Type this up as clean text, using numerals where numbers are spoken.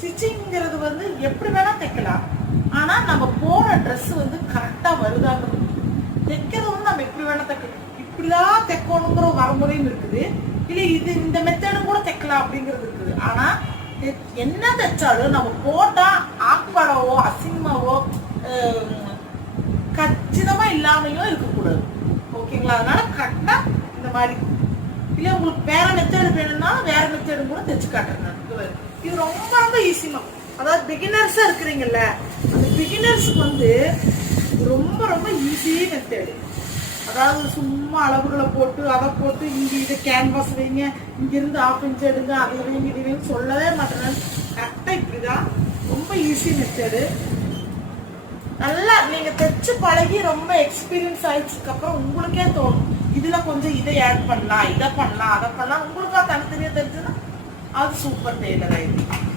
ஸ்டிச்சிங்கிறது வந்து எப்படி வேணா தைக்கலாம். ஆனா நம்ம போற ட்ரெஸ் வந்து கரெக்டா வருதான்னு தைக்கிறது வந்து நம்ம எப்படி வேணா தைக்கலாம். இப்படிதான் தைக்கணுங்கிற வரமுறையும் இருக்குது. இல்ல இது இந்த மெத்தடும் கூட தைக்கலாம் அப்படிங்கிறது இருக்குது. ஆனா என்ன தைச்சாலும் நம்ம போட்டா ஆக்வர்டாவோ அசிங்கமாவோ கச்சிதமா இல்லாமையும் இருக்கக்கூடாது. ஓகேங்களா? அதனால கரெக்டா இந்த மாதிரி இல்ல உங்களுக்கு வேற மெத்தட் வேணும்னா வேற மெத்தடு கூட தைச்சு காட்டுறேன். இது ரொம்ப ரொம்ப ஈஸிமா. அதாவது பிகினர்ஸா இருக்கிறீங்கல்ல, அந்த பிகினர்ஸ்க்கு வந்து ரொம்ப ரொம்ப ஈஸி மெத்தடு. அதாவது சும்மா அளவுகளை போட்டு அதை போட்டு இங்க இதை கேன்வாஸ் வைங்க, இங்க இருந்து 1/2 இன்ச் எடுங்க, அது வைங்க இது வைங்க சொல்லவே மாட்டேன். கரெக்டா இப்படிதான் ரொம்ப ஈஸி மெத்தடு. நல்லா நீங்க தைச்சு பழகி ரொம்ப எக்ஸ்பீரியன்ஸ் ஆயிடுச்சுக்கு அப்புறம் உங்களுக்கே தோணும் இதுல கொஞ்சம் இதை ஆட் பண்ணலாம், இதை பண்ணலாம், அதை பண்ணலாம். உங்களுக்கா தனித்தனியா தெரிஞ்சுன்னா அது சூப்பர் டெய்லர் ஆயிடுச்சு.